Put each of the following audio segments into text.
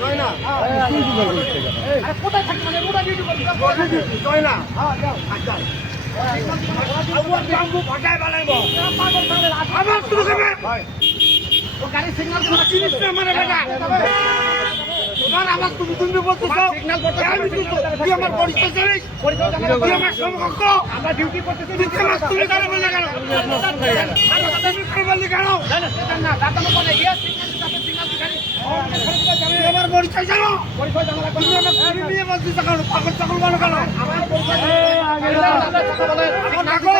জয় না কোথায় থাকি মানে রোডা ভিডিও করবি জয় না আচ্ছা আবার বাম্বু ফাটায় বানাইব পাগল তাহলে আবার শুরু করবে ও গাড়ি সিগন্যাল তোমার চিনিস না মানে বেটা তোমার আমার তুমি বলতেছো সিগন্যাল করতে তুই আমার পরিচয় জানিস তুই আমার সমকক্ষ আমরা ডিউটি করতেছি তুই আমার তুমি কেন বললে কেন তুমি কেন বললি কেন না দাঁড়ানো বলে ইয়ে সিগন্যাল গাড়ি তুই আমার পরিচয় জানো পরিচয় জানা লাগবে তুমি আমার তুমি নিয়ে বলছিস কেন পাগল চাকল বলো কেন আমার পরিচয় বলে এখন থাকো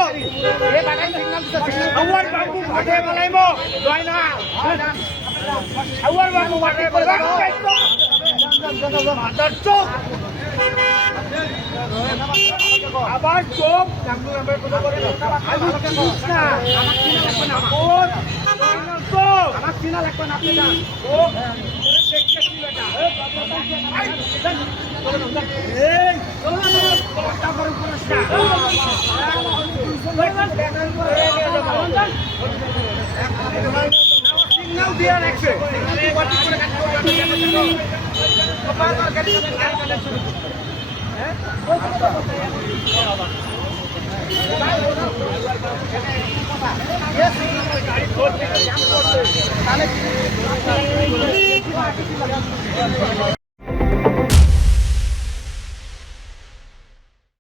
এ বাগান সিগন্যাল দিতে আবার বাম্বু ফাটায় বানাইব জয় না আবার বাম্বু ফাটায় বানাইব মাদার চোখ আবার চোখ আমি চিনিস না চোখ আমার চিনা লাগবে না আপনি যান চোখ সিগন্যাল দিয়ে রাখছে তাহলে